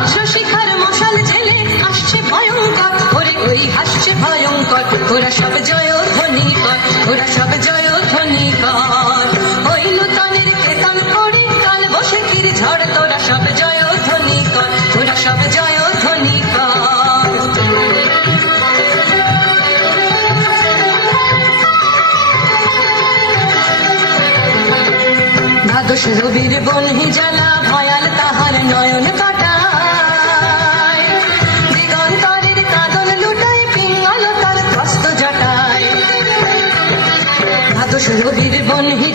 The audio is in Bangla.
বজ্রশিখার মশাল ঝেলে আসছে ভয়ঙ্কর, ওরে ওই হাসছে ভয়ঙ্কর, ওরা সব জয়ধ্বনি কর, ওরা সব জয়ধ্বনি কর। ওই নূতনের কেতন করে কাল বৈশাখীর ঝড়, তোরা সব জয়ধ্বনি কর, ওরা সব জয়ধ্বনি কর। দ্বাদশ রবির বনহি জ্বালা ভয়াল তাহার নয়ন কাটায়, দিগন্তরের কাঁদন লুটায় পিঙ্গল তার ত্রস্ত জটায়। দ্বাদশ রবির বনহি